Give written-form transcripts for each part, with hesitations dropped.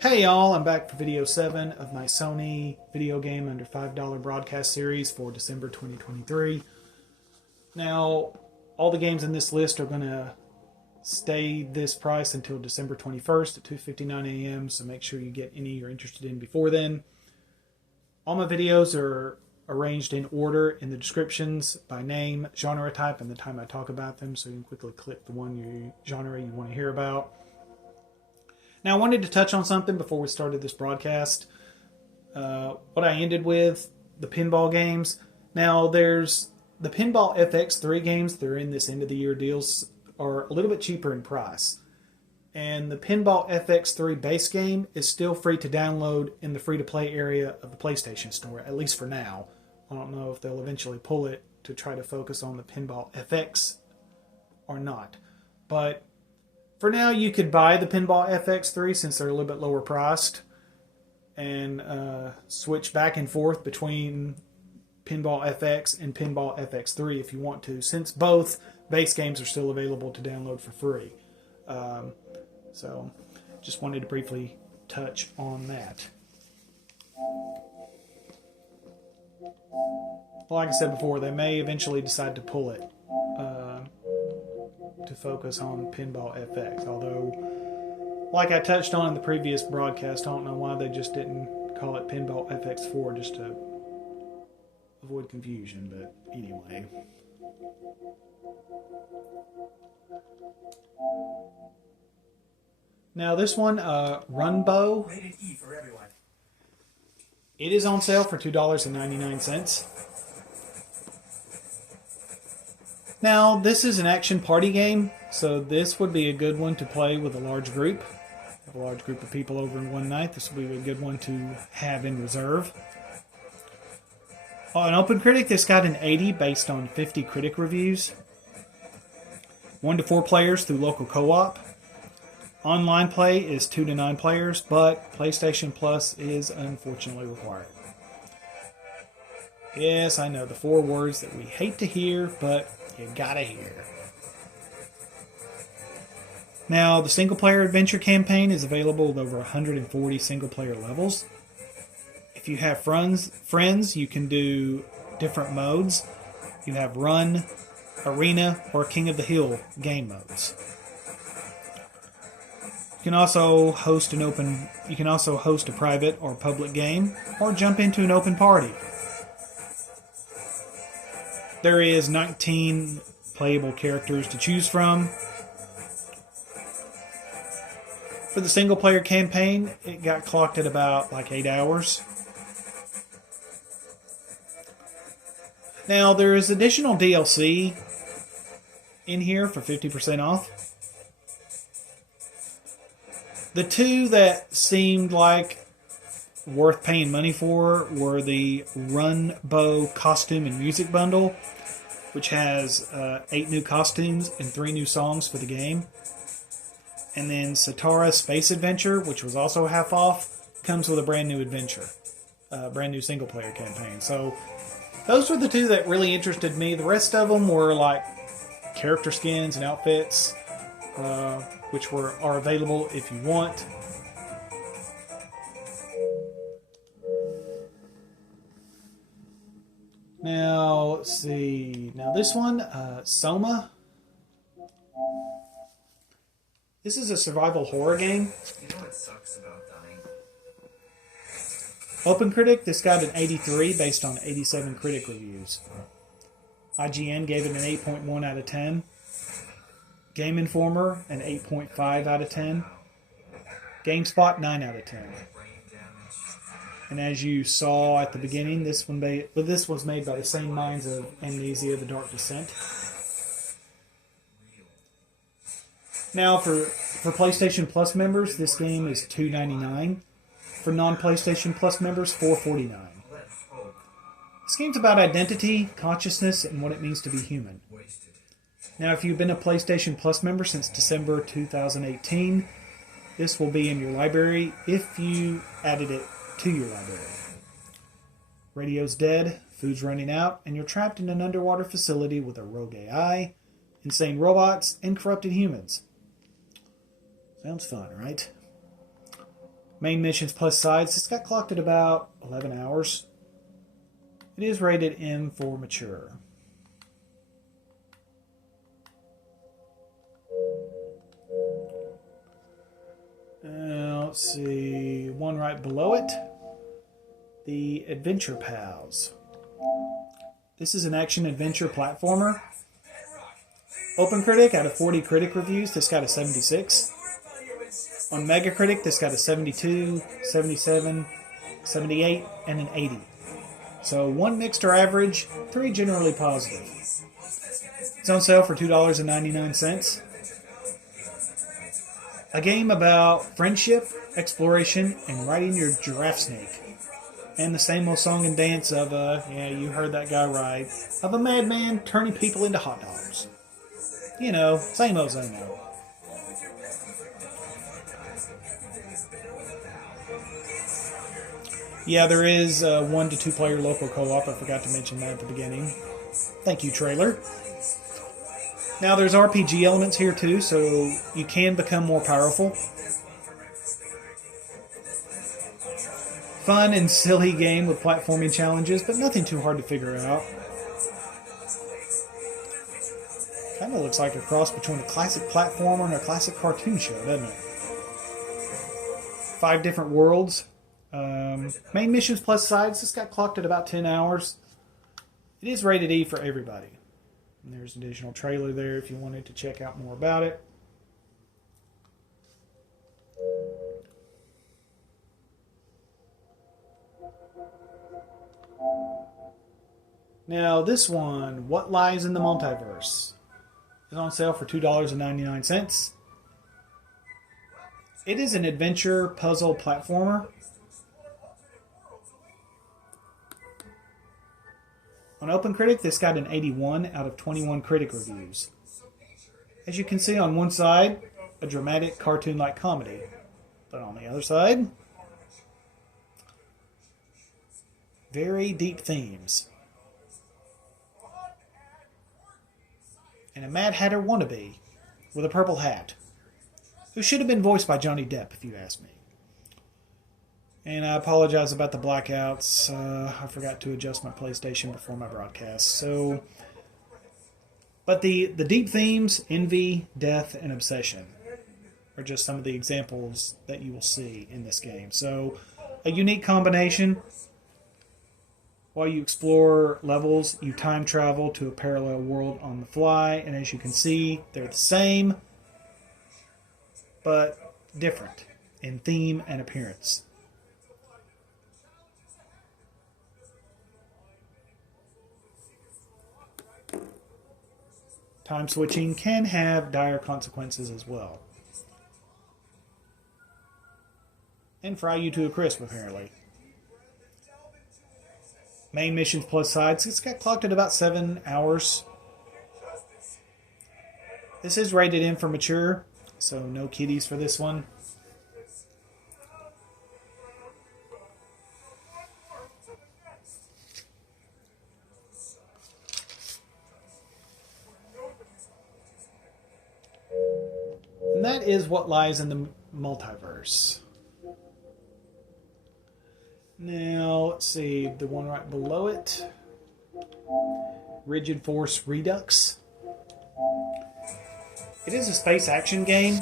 Hey y'all, I'm back for video 7 of my Sony video game under $5 broadcast series for December 2023. Now, all the games in this list are going to stay this price until December 21st at 2:59 a.m., so make sure you get any you're interested in before then. All my videos are arranged in order in the descriptions by name, genre type, and the time I talk about them, so you can quickly click the genre you want to hear about. Now, I wanted to touch on something before we started this broadcast. What I ended with, the pinball games. Now, there's the Pinball FX3 games that are in this end of the year deals are a little bit cheaper in price. And the Pinball FX3 base game is still free to download in the free-to-play area of the PlayStation Store, at least for now. I don't know if they'll eventually pull it to try to focus on the Pinball FX or not. But for now, you could buy the Pinball FX3 since they're a little bit lower priced and switch back and forth between Pinball FX and Pinball FX3 if you want to, since both base games are still available to download for free. So just wanted to briefly touch on that. Like I said before, they may eventually decide to pull it to focus on Pinball FX. Although, like I touched on in the previous broadcast, I don't know why they just didn't call it Pinball FX4 just to avoid confusion, but anyway. Now this one, Runbow. Rated E for everyone. It is on sale for $2.99. Now, this is an action party game, so this would be a good one to play with a large group. Have a large group of people over in one night. This would be a good one to have in reserve. On OpenCritic, this got an 80 based on 50 critic reviews. 1 to 4 players through local co-op. Online play is 2 to 9 players, but PlayStation Plus is unfortunately required. Yes, I know, the 4 words that we hate to hear, but you gotta hear. Now, the single-player adventure campaign is available with over 140 single-player levels. If you have friends, you can do different modes. You have Run, Arena, or King of the Hill game modes. You can also host a private or public game, or jump into an open party. There is 19 playable characters to choose from. For the single-player campaign, it got clocked at about 8 hours. Now, there is additional DLC in here for 50% off. The two that seemed like worth paying money for were the Runbow costume and music bundle, which has 8 new costumes and 3 new songs for the game. And then Satara Space Adventure, which was also half off, comes with a brand new adventure, brand new single player campaign. So those were the two that really interested me. The rest of them were like character skins and outfits, which are available if you want. Now, let's see. Now this one, Soma. This is a survival horror game. You know what sucks about dying? OpenCritic, this got an 83 based on 87 critic reviews. IGN gave it an 8.1 out of 10. Game Informer, an 8.5 out of 10. GameSpot, 9 out of 10. And as you saw at the beginning, this was made by the same minds of Amnesia: The Dark Descent. Now, for PlayStation Plus members, this game is $2.99. For non-PlayStation Plus members, $4.49. This game's about identity, consciousness, and what it means to be human. Now, if you've been a PlayStation Plus member since December 2018, this will be in your library if you added it to your library. Radio's dead, food's running out, and you're trapped in an underwater facility with a rogue AI, insane robots, and corrupted humans. Sounds fun, right? Main missions plus sides. It's got clocked at about 11 hours. It is rated M for mature. Let's see. One right below it. The Adventure Pals. This is an action-adventure platformer. OpenCritic, out of 40 critic reviews, this got a 76. On Metacritic, this got a 72, 77, 78, and an 80. So 1 mixed or average, 3 generally positive. It's on sale for $2.99. A game about friendship, exploration, and riding your giraffe snake. And the same old song and dance of, yeah, you heard that guy right, of a madman turning people into hot dogs. You know, same old, same old. Yeah, there is 1 to 2 player local co-op. I forgot to mention that at the beginning. Thank you, trailer. Now, there's RPG elements here too, so you can become more powerful. Fun and silly game with platforming challenges, but nothing too hard to figure out. Kind of looks like a cross between a classic platformer and a classic cartoon show, doesn't it? 5 different worlds. Main missions plus sides. This got clocked at about 10 hours. It is rated E for everybody. And there's an additional trailer there if you wanted to check out more about it. Now this one, What Lies in the Multiverse, is on sale for $2.99. It is an adventure puzzle platformer. On OpenCritic, this got an 81 out of 21 critic reviews. As you can see on one side, a dramatic cartoon-like comedy. But on the other side, very deep themes. And a Mad Hatter wannabe with a purple hat, who should have been voiced by Johnny Depp, if you ask me. And I apologize about the blackouts. I forgot to adjust my PlayStation before my broadcast. But the deep themes, envy, death, and obsession, are just some of the examples that you will see in this game. So, a unique combination. While you explore levels, you time travel to a parallel world on the fly, and as you can see, they're the same, but different in theme and appearance. Time switching can have dire consequences as well. And fry you to a crisp, apparently. Main missions plus sides. It's got clocked at about 7 hours. This is rated M for mature, so no kiddies for this one. And that is What Lies in the Multiverse. Now, let's see, the one right below it. Rigid Force Redux. It is a space action game.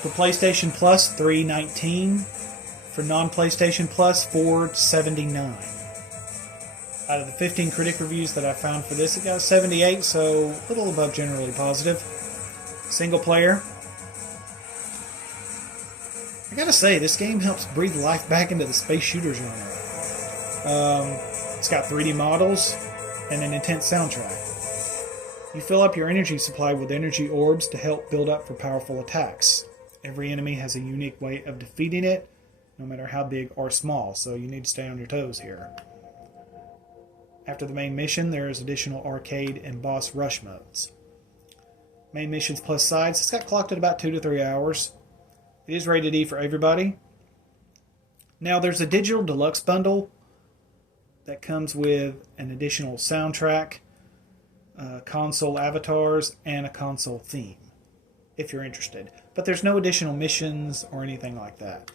For PlayStation Plus, $3.19. For non-PlayStation Plus, $4.79. Out of the 15 critic reviews that I found for this, it got a 78, so a little above generally positive. Single player. I gotta say, this game helps breathe life back into the space shooter genre. It's got 3D models and an intense soundtrack. You fill up your energy supply with energy orbs to help build up for powerful attacks. Every enemy has a unique way of defeating it, no matter how big or small, so you need to stay on your toes here. After the main mission, there is additional arcade and boss rush modes. Main missions plus sides, it's got clocked at about 2 to 3 hours. It is rated E for everybody. Now there's a digital deluxe bundle that comes with an additional soundtrack, console avatars, and a console theme, if you're interested. but there's no additional missions or anything like that.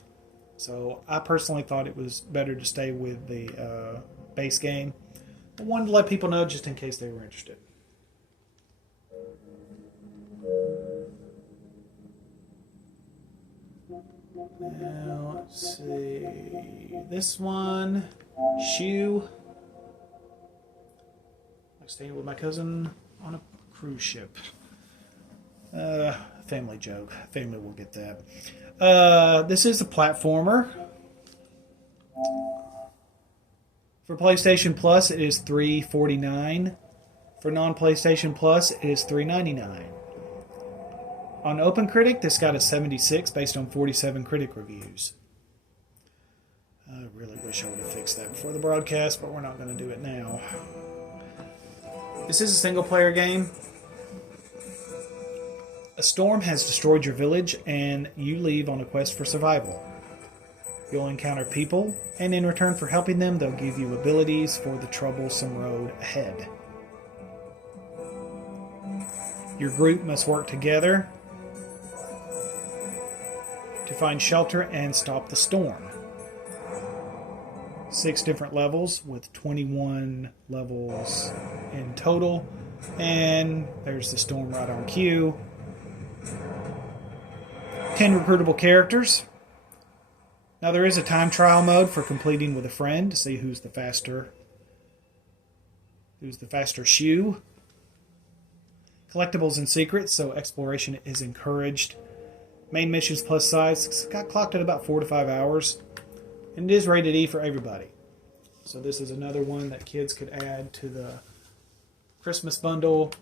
So I personally thought it was better to stay with the base game. I wanted to let people know just in case they were interested. Now, let's see. This one, Shoe. I'm staying with my cousin on a cruise ship. Family joke. Family will get that. This is a platformer. For PlayStation Plus, it is $3.49. For non-PlayStation Plus, it is $3.99. On OpenCritic, this got a 76 based on 47 critic reviews. I really wish I would have fixed that before the broadcast, but we're not going to do it now. This is a single-player game. A storm has destroyed your village, and you leave on a quest for survival. You'll encounter people, and in return for helping them, they'll give you abilities for the troublesome road ahead. Your group must work together to find shelter and stop the storm. 6 different levels with 21 levels in total. And there's the storm right on cue. 10 recruitable characters. Now there is a time trial mode for completing with a friend to see who's the faster shoe. Collectibles and secrets, so exploration is encouraged. Main missions plus sides got clocked at about 4 to 5 hours. And it is rated E for everybody. So this is another one that kids could add to the Christmas bundle.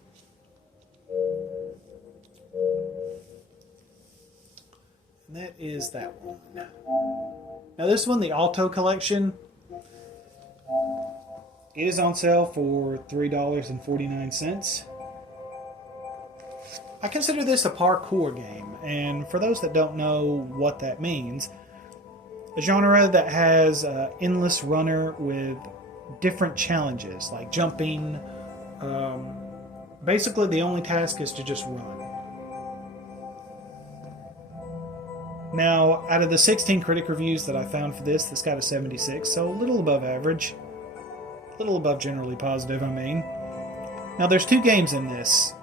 And that is that one. Now this one, the Alto Collection, it is on sale for $3.49. I consider this a parkour game, and for those that don't know what that means, a genre that has an endless runner with different challenges, like jumping. Basically, the only task is to just run. Now, out of the 16 critic reviews that I found for this got a 76, so a little above average. A little above generally positive, I mean. Now, there's 2 games in this.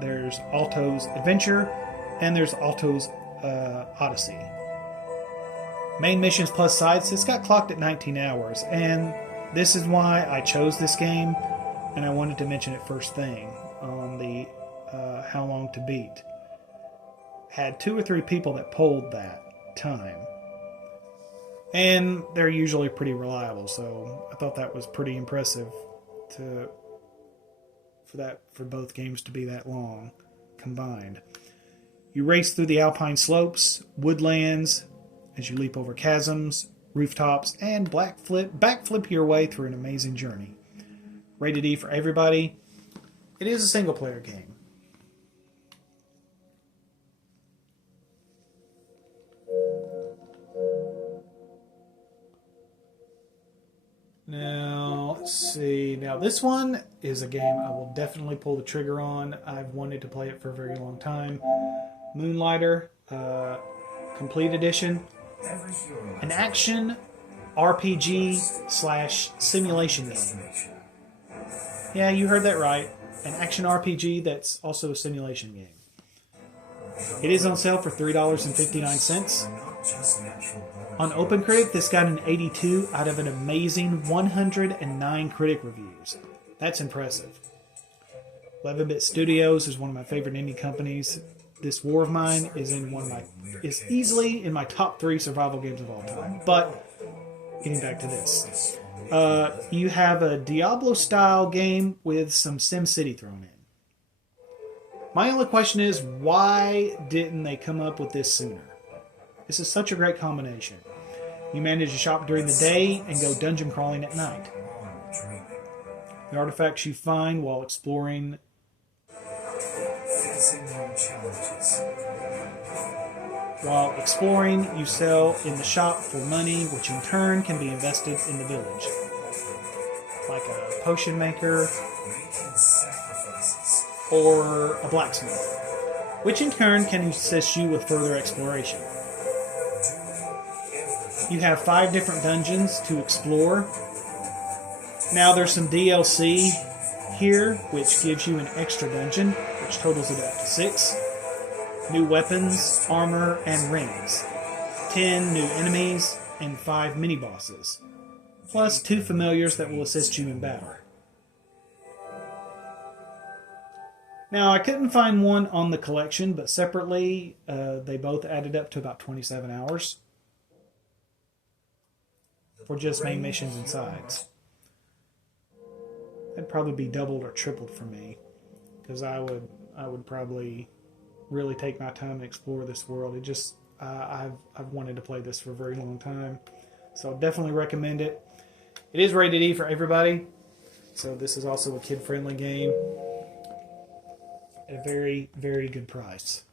There's Alto's Adventure, and there's Alto's Odyssey. Main missions plus sides, this got clocked at 19 hours, and this is why I chose this game, and I wanted to mention it first thing on the How Long to Beat. Had 2 or 3 people that polled that time, and they're usually pretty reliable, so I thought that was pretty impressive for both games to be that long combined. You race through the alpine slopes, woodlands, as you leap over chasms, rooftops, and backflip your way through an amazing journey. Rated E for everybody. It is a single-player game. Now, let's see. Now, this one is a game I will definitely pull the trigger on. I've wanted to play it for a very long time. Moonlighter, Complete Edition. An action RPG / simulation game. Yeah, you heard that right. An action RPG that's also a simulation game. It is on sale for $3.59. On OpenCritic, this got an 82 out of an amazing 109 critic reviews. That's impressive. 11-Bit Studios is one of my favorite indie companies. This War of Mine is easily in my top 3 survival games of all time. But getting back to this, you have a Diablo-style game with some SimCity thrown in. My only question is, why didn't they come up with this sooner? This is such a great combination. You manage to shop during the day and go dungeon crawling at night. The artifacts you find while exploring you sell in the shop for money, which in turn can be invested in the village. Like a potion maker or a blacksmith. which in turn can assist you with further exploration. You have 5 different dungeons to explore. Now there's some DLC here, which gives you an extra dungeon, which totals it up to 6. New weapons, armor, and rings. 10 new enemies, and 5 mini-bosses. Plus 2 familiars that will assist you in battle. Now, I couldn't find one on the collection, but separately, they both added up to about 27 hours for just main missions and sides. That'd probably be doubled or tripled for me, because I would probably really take my time and explore this world. It just I've wanted to play this for a very long time, so I'll definitely recommend it. It is rated E for everybody, so this is also a kid-friendly game at a very, very good price.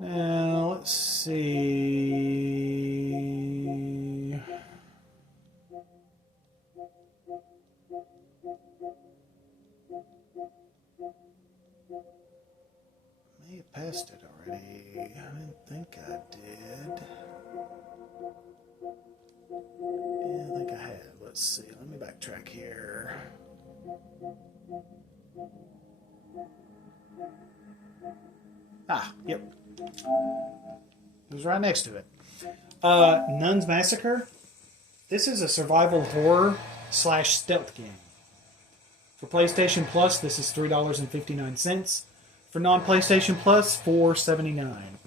Now, let's see. May have passed it already. I didn't think I did. Yeah, I think I have. Let's see. Let me backtrack here. Ah, yep. It was right next to it. Nun's Massacre. This is a survival horror / stealth game. For PlayStation Plus, this is $3.59. For non-PlayStation Plus, $4.79.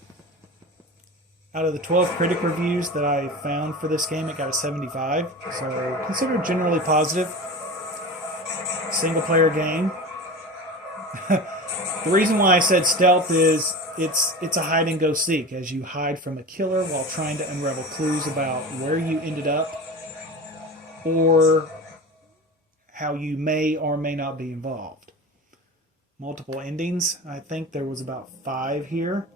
Out of the 12 critic reviews that I found for this game, it got a 75. So considered generally positive. Single-player game. The reason why I said stealth is it's a hide and go seek as you hide from a killer while trying to unravel clues about where you ended up or how you may or may not be involved. Multiple endings. I think there was about 5 here.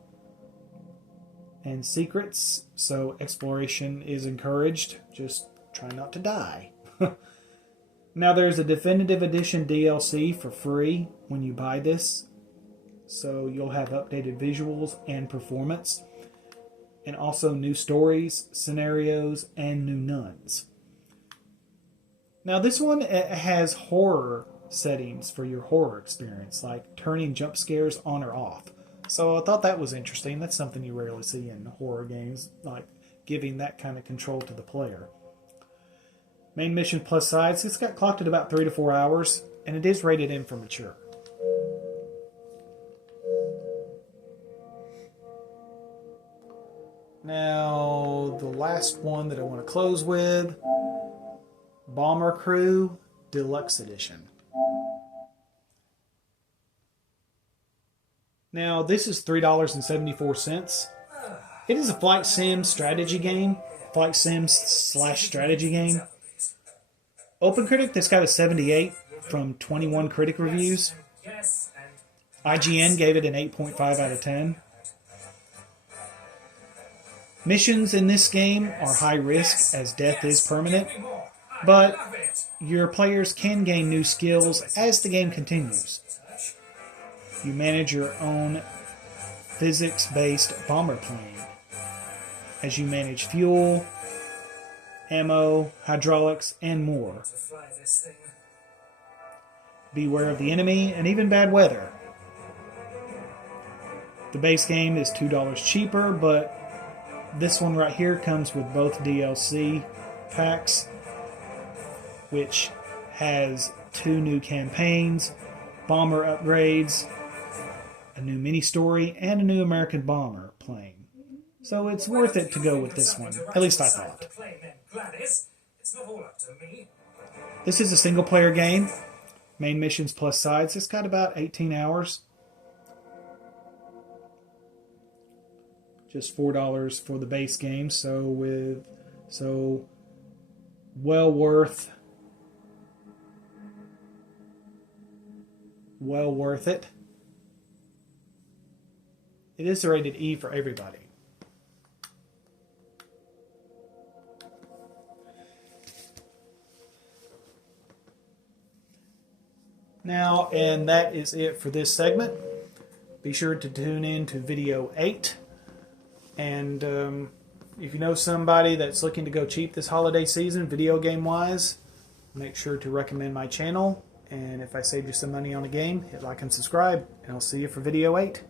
And secrets, so exploration is encouraged. Just try not to die. Now there's a definitive edition DLC for free when you buy this. So you'll have updated visuals and performance. And also new stories, scenarios, and new nuns. Now this one has horror settings for your horror experience, like turning jump scares on or off. So I thought that was interesting. That's something you rarely see in horror games, like giving that kind of control to the player. Main mission plus sides, it's got clocked at about 3 to 4 hours, and it is rated M for mature. Now, the last one that I want to close with, Bomber Crew Deluxe Edition. Now, this is $3.74. It is a flight sim strategy game. Flight sim / strategy game. OpenCritic, that's got a 78 from 21 critic reviews. IGN gave it an 8.5 out of 10. Missions in this game are high risk as death is permanent, but your players can gain new skills as the game continues. You manage your own physics-based bomber plane as you manage fuel, ammo, hydraulics, and more. Beware of the enemy and even bad weather. The base game is $2 cheaper, but this one right here comes with both DLC packs, which has 2 new campaigns, bomber upgrades, a new mini-story, and a new American bomber plane. So it's worth it to go with this one. At least I thought. This is a single-player game. Main missions plus sides. It's got about 18 hours. Just $4 for the base game. So well worth it. It is rated E for everybody. Now, and that is it for this segment. Be sure to tune in to video 8. And if you know somebody that's looking to go cheap this holiday season, video game wise, make sure to recommend my channel. And if I saved you some money on a game, hit like and subscribe. And I'll see you for video 8.